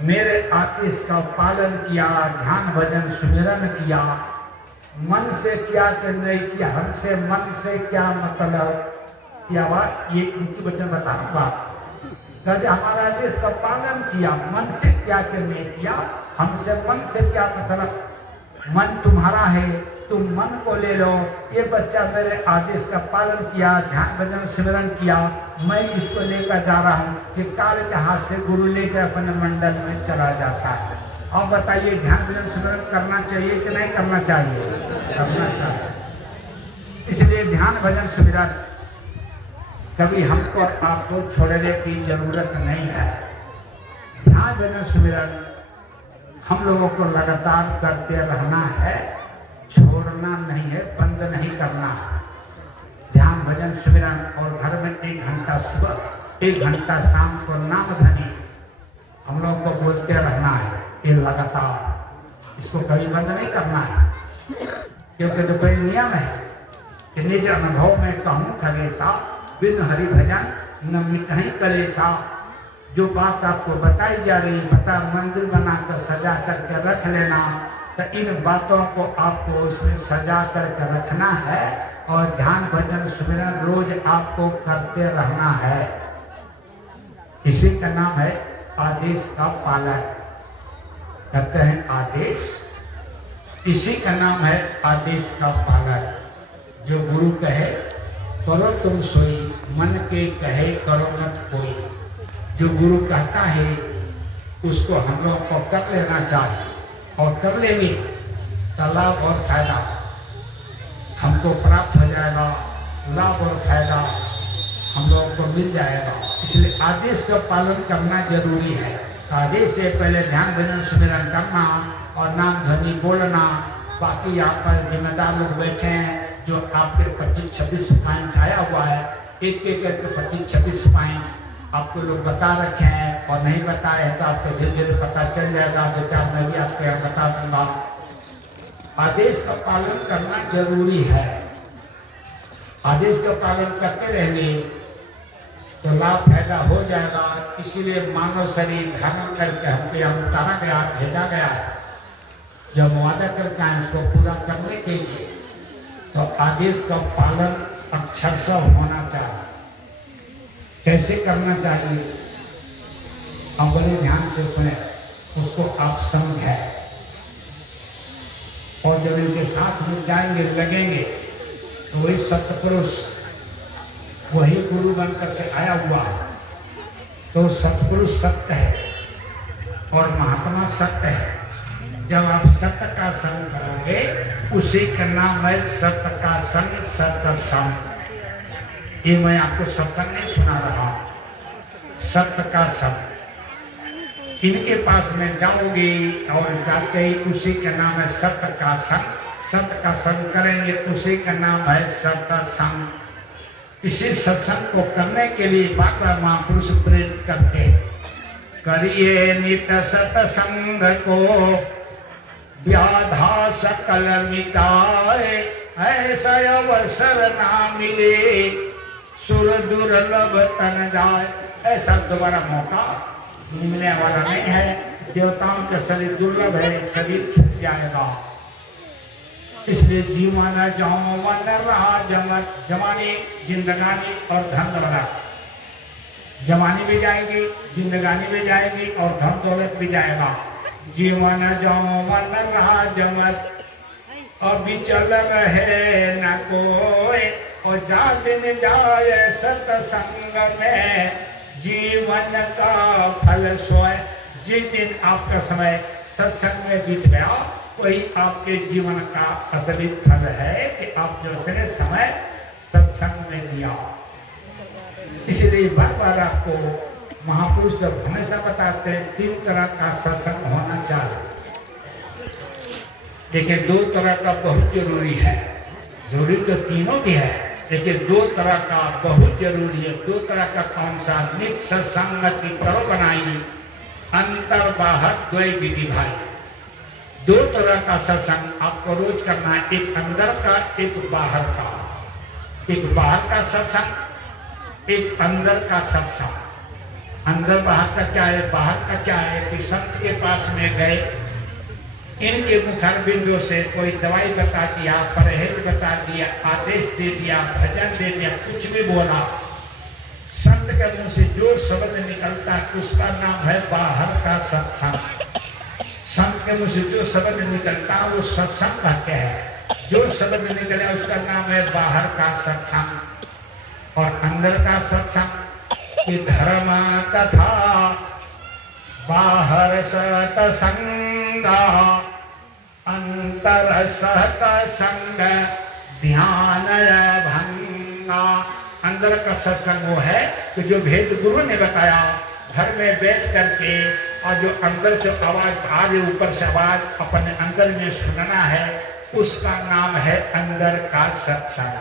मेरे आदेश का पालन किया, ध्यान भजन सुमिरन किया, मन से किया कि नहीं किया, हमसे मन से क्या मतलब क्या बात, ये उनकी वचन बताऊंगा। कहते हमारा आदेश का पालन किया, मन से क्या कि नहीं किया, हमसे मन से क्या मतलब। मन तुम्हारा है, तुम मन को ले लो। ये बच्चा मेरे आदेश का पालन किया, ध्यान भजन सिमरन किया, मैं इसको लेकर जा रहा हूँ कि काल के हाथ से गुरु लेकर अपने मंडल में चला जाता है। और बताइए ध्यान भजन सिमरन करना चाहिए कि नहीं करना चाहिए? करना चाहिए। इसलिए ध्यान भजन सिमरन कभी हमको आपको छोड़ने की जरूरत नहीं है। ध्यान भजन सिमरन हम लोगों को लगातार करते रहना है, छोड़ना नहीं है, बंद नहीं करना है। ध्यान भजन सिमरन और घर में 1 घंटा सुबह, 1 घंटा शाम को नाम धनी हम लोग को बोलते रहना है। ये लगातार, इसको कभी बंद नहीं करना है, क्योंकि तो कोई नियम है कि निज अनुभव में कहूँ खगेशा, बिन हरि भजन न मिटहि कलेशा। जो बात आपको बताई जा रही, बता मंदिर बनाकर सजा करके रख लेना, तो इन बातों को आपको उसमें सजा करके रखना है और ध्यान भजन सुमिरन रोज आपको करते रहना है। इसी का नाम है आदेश का पालन। कहते हैं आदेश, इसी का नाम है आदेश का पालन। जो गुरु कहे करो तुम सोई, मन के कहे करो मत कोई। जो गुरु कहता है उसको हम लोग को कर लेना चाहिए, और कर लेंगे तो लाभ और फायदा हमको प्राप्त हो जाएगा, लाभ और फायदा हम लोगों को मिल जाएगा। इसलिए आदेश का पालन करना जरूरी है। आदेश से पहले ध्यान भजन सुमिरन करना और नाम ध्वनि बोलना। बाकी यहाँ पर जिम्मेदार लोग बैठे हैं जो आपके 25-26 पॉइंट आया हुआ है, एक एक करके 25-26 पॉइंट आपको लोग बता रखे हैं, और नहीं बताए तो आपको धीरे धीरे पता चल जाएगा। विचार मैं भी आपको यहाँ बता दूंगा। आदेश का पालन करना जरूरी है। आदेश का पालन करते रहेंगे तो लाभ फायदा हो जाएगा। इसीलिए मानव शरीर धारण करके हमको यहाँ उतारा गया, भेजा गया है। जब वादा करके आए उसको पूरा करने के लिए, तो आदेश का पालन अक्षरशः होना चाहिए। कैसे करना चाहिए हम बड़े ध्यान से सुने, उसको आप समझें, और जब इनके साथ में जाएंगे लगेंगे तो वही सत्पुरुष, वही गुरु बन करके आया हुआ, तो सत्पुरुष सत्य है और महात्मा सत्य है। जब आप सत्य का संग करोगे उसी का नाम है सत्य का संग, सत्य संग। ये मैं आपको सत्संग नहीं सुना रहा, सत्य का संग। इनके पास में जाओगे और जाते ही उसी का नाम है सत्य का संग। सत्य का संग करेंगे उसी का नाम है सत्य संग। इसी सत्संग को करने के लिए बार-बार महापुरुष प्रेरित करते, करिए नित सत्संग को व्याधा सकल मिटाए, ऐसा अवसर ना मिले सुर दुर्लभ तन जाए। ऐसा दोबारा मौका मिलने वाला नहीं है। देवताओं का शरीर दुर्लभ है, शरीर छूट जाएगा। इसलिए जीवन जाओ मन रहा जमत, जवानी जिंदगानी और धन दौलत। जवानी भी जाएगी, जिंदगानी भी जाएगी और धन दौलत भी जाएगा। जीवन जाओ मन रहा जमत, और विचल रहे न कोई, और जा दिन जाए सत्संग में जीवन का फल सोए। जिस दिन आपका समय सत्संग में बीत गया वही आपके जीवन का असली फल है कि आप जो अपने समय सत्संग में दिया। इसलिए बार बार आपको महापुरुष जब हमेशा बताते हैं 3 तरह का सत्संग होना चाहिए। देखिए 2 तरह का बहुत जरूरी है। जरूरी तो तीनों भी है, लेकिन 2 तरह का बहुत जरूरी है। 2 तरह का कौन सा? नित्य सत्संगति करो बनाई, अंतर बाहर द्वय विधि भाई। 2 तरह का सत्संग आपको रोज करना है, एक अंदर का, एक बाहर का। एक बाहर का सत्संग, एक अंदर का सत्संग। अंदर बाहर का क्या है, बाहर का क्या है कि संत के पास में गए, इनके मुखर बिंदु से कोई दवाई बता दिया, परहेज बता दिया, आदेश दे दिया, भजन दे दिया, कुछ भी बोला, संत के मुंह से जो शब्द निकलता उसका नाम है बाहर का सत्संग। संत के मुंह से जो शब्द निकलता वो सत्संग कहते हैं। जो शब्द निकले उसका नाम है बाहर का सत्संग। और अंदर का सत्संग कि धर्म तथा बाहर सत्संग, अंतर सत्संग ध्यान भंगा। अंदर का सत्संग वो है कि जो भेद गुरु ने बताया, घर में बैठ करके और जो अंदर से आवाज आ रही, ऊपर से आवाज अपने अंदर में सुनना है, उसका नाम है अंदर का सत्संग।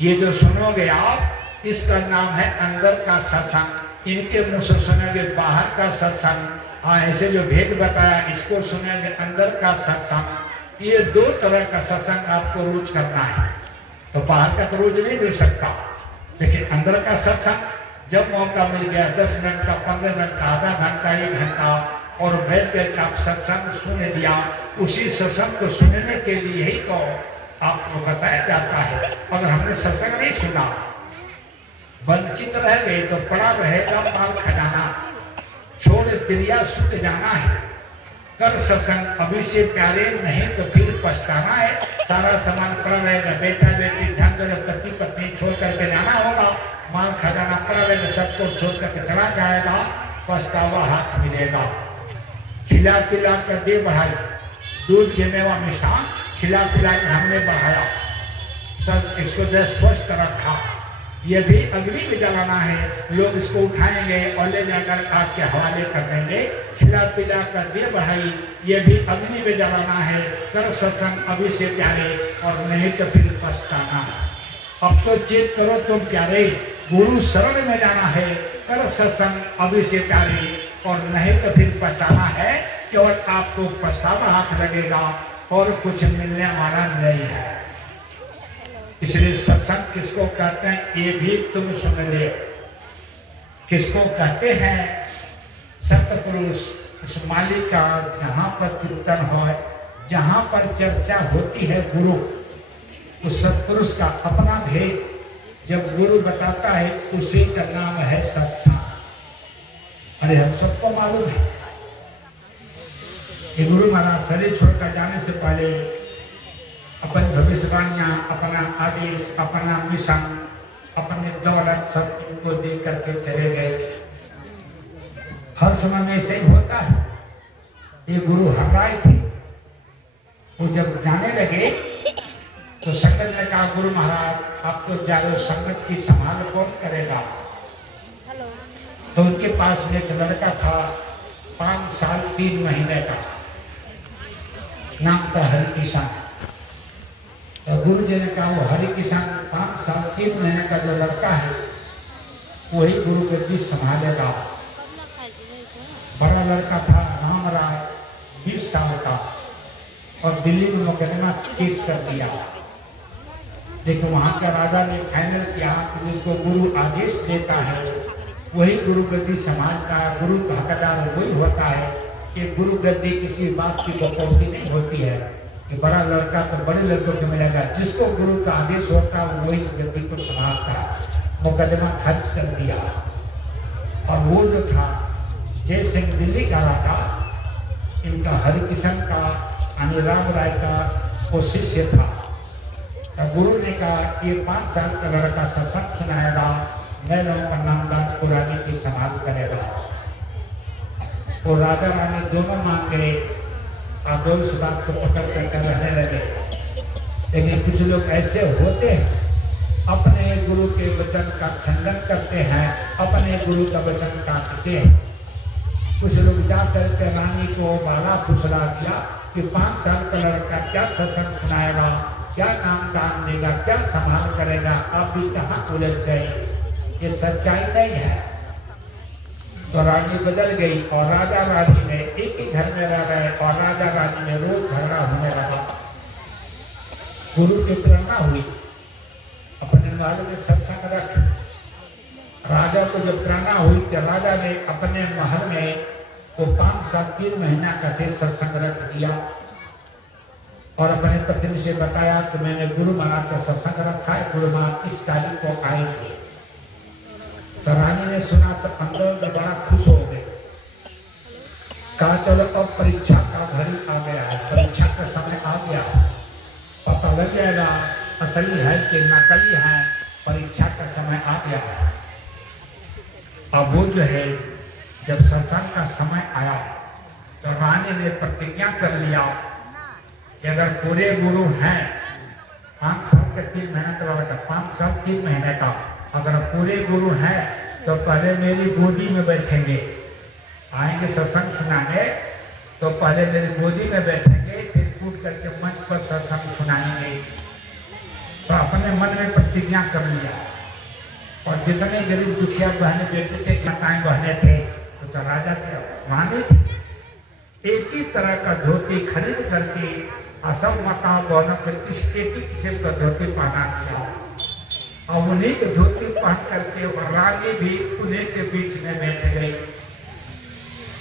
ये जो सुनोगे आप, इसका नाम है अंदर का सत्संग। इनके मुंह से सुनोगे बाहर का सत्संग। हाँ, ऐसे जो भेद बताया इसको सुनेंगे अंदर का सत्संग। ये दो तरह का सत्संग आपको रोज करना है। तो बाहर का तो रोज नहीं मिल सकता, लेकिन अंदर का सत्संग जब मौका मिल गया 10 मिनट का, 15 मिनट का, आधा घंटा, 1 घंटा और बैठ कर आप सत्संग सुन लिया, उसी सत्संग को सुनने के लिए ही तो आपको बताया जाता है। अगर हमने सत्संग नहीं सुना, वंचित रह गए तो पड़ा रहेगा माल खजाना, छोड़ क्रिया सुत जाना है। कर सत्संग अभी से प्यारे, नहीं तो फिर पछताना है। सारा सामान पड़ा रहेगा, बेटा बेटी धन दौलत पति पत्नी छोड़ करके जाना होगा, माल खजाना पड़ा रहेगा, सबको छोड़ करके चला जाएगा, पछतावा हाथ मिलेगा। खिला पिला कर दे बढ़ाई, दूध गेमेवा मिष्ठान खिला पिला कर हमने बढ़ाया, सब इसको जो स्वस्थ रखा। ये भी अग्नि में जलाना है, लोग इसको उठाएंगे और ले जाकर आग के हवाले कर देंगे। खिला पिला कर दे बढ़ाई, ये भी अग्नि में जलाना है। कर सत्संग अभी से प्यारे, और नहीं तो फिर पछताना। अब तो चेत करो तुम प्यारे, गुरु शरण में जाना है। कर सत्संग अभी से प्यारे, और नहीं तो फिर पछताना है। केवल आपको पछतावा हाथ लगेगा और कुछ मिलने वाला नहीं है। इसलिए सत्संग किसको कहते हैं, ये भी तुम सुन ले। किसको कहते हैं? सत्पुरुष, उस मालिक का जहाँ पर कीर्तन हो, जहाँ पर चर्चा होती है गुरु, उस सत्पुरुष का अपना भेद जब गुरु बताता है, उसी का नाम है सत्संग। अरे हम सबको मालूम है कि गुरु महाराज शरीर छोड़कर जाने से पहले अपनी भविष्यवाणियां, अपना आदेश, अपना मिशन, अपने दौलत सब इनको दे करके चले गए। हर समय में ऐसे ही होता है। ये गुरु हटाए थे, वो जब जाने लगे तो संगत ने कहा, गुरु महाराज आप तो जाओ, संगत की संभाल कौन करेगा? तो उनके पास में एक लड़का था, 5 साल 3 महीने का, नाम था हरि किसान। तो गुरु जी ने कहा, वो हरि किसान 5 साल 3 महीने का जो लड़का है, वही गुरु गद्दी संभालेगा। बड़ा लड़का था राम राय, 20 साल का, और दिल्ली में मुकदमा केस कर दिया। देखो वहां का राजा ने फाइनल किया कि जिसको गुरु आदेश देता है वही गुरु गद्दी संभालता है। गुरु का हकदार वही होता है कि गुरु गद्दी किसी बात की बकौती नहीं होती है कि बड़ा लड़का तो बड़े लड़कों को मिलेगा। जिसको गुरु का आदेश होता है वही इस गद्दी को संभालता है। मुकदमा खर्च कर दिया। और वो जो था जय सिंह दिल्ली का राजा, इनका हरिकिशन का, अनुराग राय का वो शिष्य था। तो गुरु ने कहा ये 5 साल का लड़का सत्संग सुनाएगा, मैं लोगों का नामदान पुरानी की संभाल करेगा। वो राजा रानी दोनों मान गए, आदोल से बात को पकड़ कर रहने लगे। लेकिन कुछ लोग ऐसे होते हैं, अपने गुरु के वचन का खंडन करते हैं, अपने गुरु का वचन काटते हैं। कुछ लोग जा करके रानी को बाला फुसला दिया कि 5 साल का लड़का क्या सत्संग सुनाएगा, क्या नाम दान देगा, क्या संभाल करेगा। आप भी कहाँ उलझ गए? ये सच्चाई नहीं है। तो रानी बदल गई और राजा रानी ने एक ही घर में रह गए और राजा रानी में रोज झगड़ा होने लगा। गुरु की प्रेरणा हुई, अपने वालों में सत्संग रख। राजा को जब प्रेरणा हुई कि राजा ने अपने महल में वो 5 साल 3 महीना का थे सत्संग रख दिया और अपने पत्नी से बताया कि मैंने गुरु महाराज का सत्संग रखा है, गुरु महाराज इस तारीख को आए थे। तो रानी ने सुना तो अंदर में बड़ा खुश हो गए। कहा चलो अब परीक्षा का घड़ी आ गया है, परीक्षा का समय आ गया, पता लग जाएगा असली है कि नकली है, परीक्षा का समय आ गया है। अब वो जो है जब सत्संग का समय आया तो रानी ने प्रतिज्ञा कर लिया कि अगर पूरे गुरु हैं 5 साल के 3 महीने का 5 साल 3 महीने का अगर पूरे गुरु हैं तो पहले मेरी गोदी में बैठेंगे, आएंगे सत्संग सुनाने तो पहले मेरी गोदी में बैठेंगे, फिर कूद करके मंच पर सत्संग सुनाएंगे। तो अपने मन में प्रतिज्ञा कर लिया और जितने गरीब दुखिया बहने बेटे थे, माताएं बहने थे, तो राजा के रानी थी, एक ही तरह का धोती खरीद करके असम माता बहनों को एक ही किस्म का धोती पहना दिया और उन्हीं के धोती पहन करके और रानी भी उन्हीं के बीच में बैठ गई।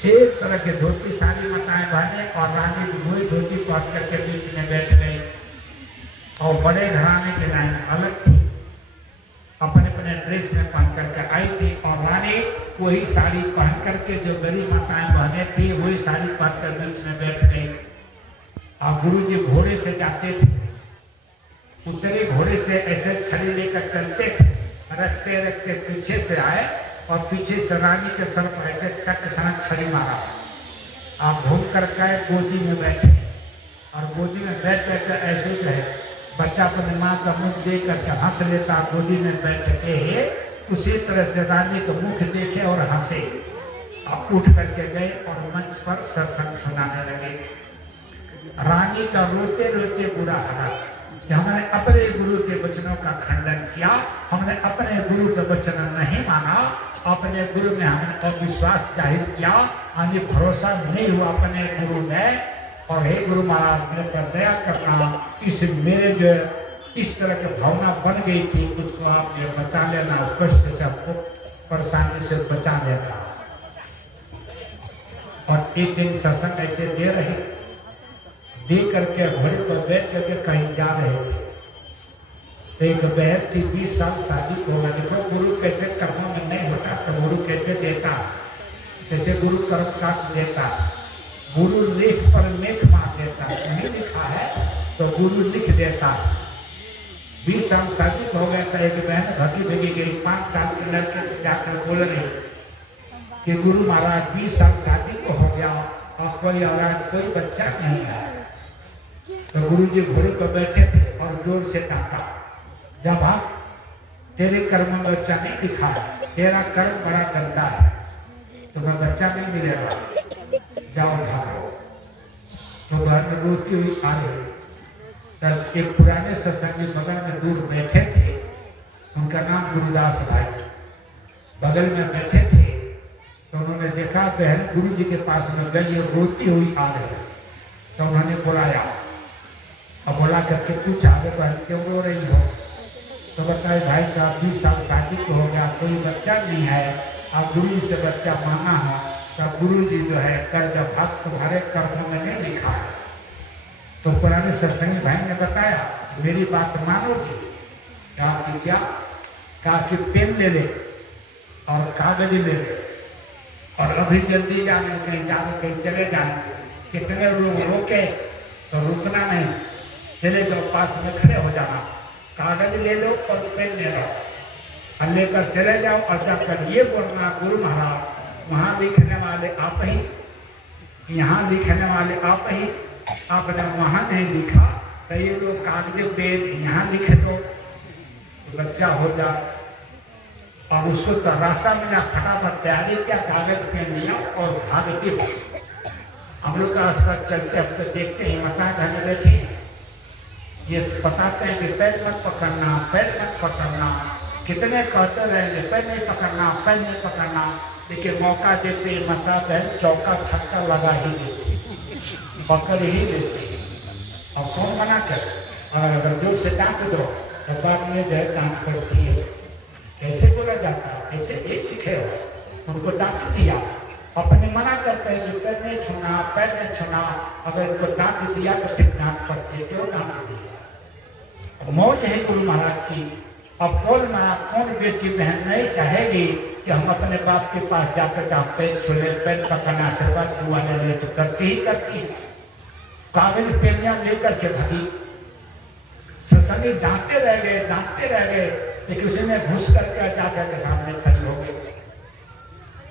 एक तरह के धोती सारी माताएं बहने और रानी भी वही धोती पहन करके बीच में बैठ गई और बड़े घराने की लाइन अलग थी, अपने अपने ड्रेस में पहन करके आई थी और रानी वही साड़ी पहन करके जो गरीब माताएं बहने थी वही साड़ी पहन कर बीच में बैठ गई। और गुरु जी घोड़े से जाते थे, उतरे घोड़े से ऐसे छड़ी लेकर चलते थे, रखते रखते पीछे से आए और पीछे से रानी के सर पर ऐसे टक सनक छड़ी मारा। आप घूम कर गए, गोदी में बैठे और गोदी में बैठ बैठे ऐसे जो है बच्चा अपने माँ का मुख देख करके हंस लेता, गोदी में बैठ के उसी तरह से रानी का मुख देखे और हंसे। अब उठ करके गए और मंच पर सत्संग सुनाने लगे। रानी का रोते रोते बुरा हाल कि हमने अपने गुरु के वचनों का खंडन किया, हमने अपने गुरु के वचन नहीं माना, अपने गुरु में हमने अविश्वास जाहिर किया, हमें भरोसा नहीं हुआ अपने गुरु में। और हे गुरु महाराज मेरे पर दया करना, इस मेरे जो इस तरह की भावना बन गई थी उसको आप बचा लेना, कष्ट से आपको परेशानी से बचा लेना। और एक दिन सत्संग ऐसे दे रहे, दे करके घोड़े पर बैठ करके कहीं जा रहे थे तो एक बहन थी 20 साल शादी को होगा। देखो गुरु कैसे कर्मों में नहीं होता तो गुरु कैसे देता, कैसे गुरु कर्म काट देता, गुरु लेख पर लेख मार देता, नहीं लिखा है तो गुरु लिख देता। 20 साल शादी हो गया था, एक बहन भगी भगी गई 5 साल के लड़के से जाकर बोल रही कि गुरु महाराज 20 साल शादी को हो गया और कोई औलाद कोई बच्चा नहीं है। तो गुरु जी घोड़े पर बैठे थे और जोर से डांटा, जब आप तेरे कर्म में बच्चा नहीं लिखा है, तेरा कर्म बड़ा गंदा है, तुम्हें बच्चा नहीं मिलेगा, जाओ भागो। तो बहन रोती हुई आ रही, तब एक पुराने सत्संगी बगल में दूर बैठे थे, उनका नाम गुरुदास भाई, बगल में बैठे थे। तो उन्होंने देखा बहन गुरु जी के पास में गई और रोती हुई आ रही। तो उन्होंने बुलाया और बोला करके पूछा बहन क्यों रो रही हो? तो बताए भाई साहब 20 साल शादी को हो गया, कोई बच्चा नहीं है, अब गुरु जी से बच्चा मांगा है, तब गुरु जी जो है कर जब भाग तुम्हारे कर्मों में नहीं लिखा है। तो पुराने सत्संगी भाई ने बताया मेरी बात मानोगी? क्या कहा कि पेन ले ले और कागज ले ले और अभी जल्दी जाने, कहीं जाने, कहीं चले जाने, कितने लोग रोके तो रुकना नहीं, चले जाओ पास में खड़े हो जाना, कागज ले लो और पेन ले लो और लेकर चले जाओ और जाकर ये बोलना गुरु महाराज वहाँ लिखने वाले आप ही, यहाँ लिखने वाले आप ही, आपने वहाँ नहीं लिखा तो ये लोग कागज पेन यहाँ लिखे तो बच्चा हो जाए। और उसको तो रास्ता मिला, फटाफट तैयारी किया, कागज पेन लिया और भागते हम लोग का आसपास चलते अब तो देखते हैं मसा घर बैठे ये बताते हैं कि पैर मत पकड़ना, पैर मत पकड़ना, कितने कहते रहेंगे पैर नहीं पकड़ना, पैर नहीं पकड़ना, लेकिन मौका देते मसा बहन चौका छक्का लगा ही देते, पकड़ ही देते और कौन मना कर। और अगर जोर से डांट दो तो बाद में जो है डांट पड़ती है। ऐसे बोला जाता है, ऐसे एक सीखे हो, उनको डांट दिया, अपने मना करते हैं कि पैर नहीं छूना, पैर नहीं छूना, अगर उनको डांट दिया तो फिर डांट पड़ती है, क्यों डांट दिया? मौज है गुरु महाराज की। अब कौन बेटी बहन नहीं चाहेगी कि हम अपने बाप के पास जाकर का पैर छूले, पैर पकड़ना से पर दुआ ले, तो करती ही करती है। कागज पेनिया लेकर के भगी, ससनी डांटते रह गए, लेकिन उसी में घुस करके चाचा के सामने खड़ी हो गई।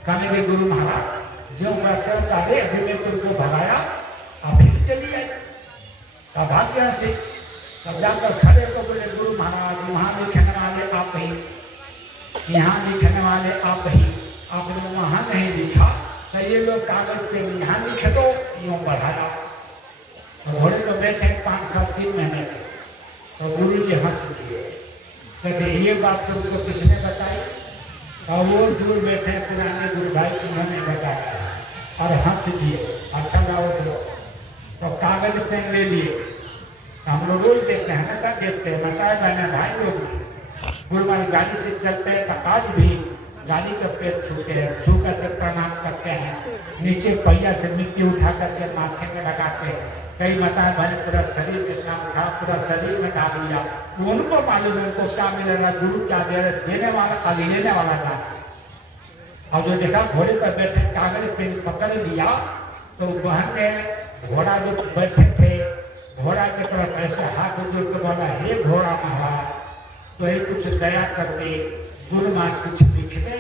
कहने के गुरु महाराज जो मैं कहता है अभी मैं तुमको भगाया, अब फिर चली आई, तब भाग्य से तब जाकर खड़े तो बोले गुरु महाराज वहां लिखने वाले आप ही, यहाँ लिखने वाले आप ही, आपने वहां नहीं लिखा तो ये लोग कागज पे यहाँ लिखे दो, यूं बढ़ाया। तो घोड़े तो बैठे 5-7 महीने के, तो गुरु जी हंस दिए, कहते ये बात तुमको किसने बताई? और वो दूर बैठे पुराने गुरु भाई उन्होंने बताया और हंस दिए, अच्छा जाओ तो कागज पेन ले लिए। हम लोग रोज देखते हैं, हमेशा देखते हैं, बताए मैंने भाई लोग गुरु महाराज गाड़ी से चलते हैं तो आज भी गाड़ी का पैर छूते हैं, छू करके प्रणाम करते हैं, नीचे पहिया से मिट्टी उठा करके माथे में लगाते हैं। कई बताए मैंने पूरा शरीर के साथ उठा, पूरा शरीर में डाल दिया, उनको मालूम है उनको क्या मिलेगा, गुरु क्या दे रहे, देने वाला का लेने वाला था। और जो देखा घोड़े पर बैठे कागज पेन पकड़ लिया, तो बहन ने घोड़ा जो बैठे थे, घोड़ा की तरफ ऐसे हाथ जोड़ के बोला, हे घोड़ा महाराज तो ही कुछ दया करके गुरु महाराज कुछ लिख दे,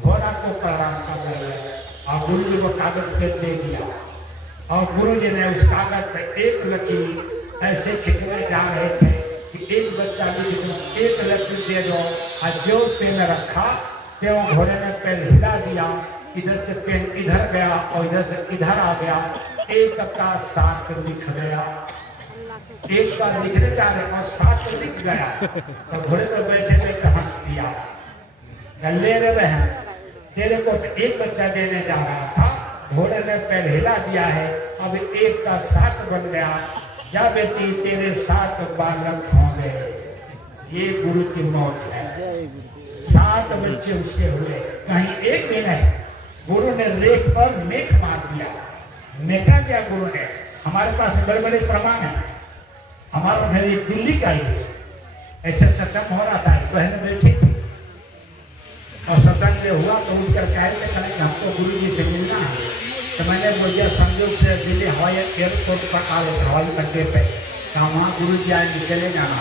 घोड़ा को प्रणाम कर रही है। और गुरु जी को कागज पेन दे दिया, और गुरु जी ने उस कागज पर एक लकीर ऐसे खिंचने जा रहे थे कि एक बच्चा भी एक लकीर दे दो, और जो पेन रखा तो घोड़े ने पेन हिला दिया, इधर से पेन इधर गया और इधर से इधर आ गया, एक का 7 लिख गया, एक का लिखने जा रहे और 7 लिख गया। तो घोड़े पर बैठे थे हंस दिया, ले रे बहन तेरे को तो एक बच्चा देने जा रहा था, घोड़े ने पैर हिला दिया है, अब एक का 7 बन गया, जा बेटी तेरे 7 बालक होंगे। ये गुरु की मौत है। 7 बच्चे उसके हुए, कहीं एक भी नहीं। गुरु ने रेख पर मेख मार दिया, मेखा दिया गुरु ने। हमारे पास बड़े बड़े प्रमाण है, हमारा घर एक दिल्ली का ही ऐसे सत्संग हो रहा था, बहन बैठी थी और सत्संग में हुआ तो उनका कहा कि हमको गुरु जी से मिलना है। तो मैंने बोलिया संयोग से दिल्ली हवाई एयरपोर्ट पर आ रहे हवाई अड्डे पे, कहा वहाँ गुरु जी आए चले जाना।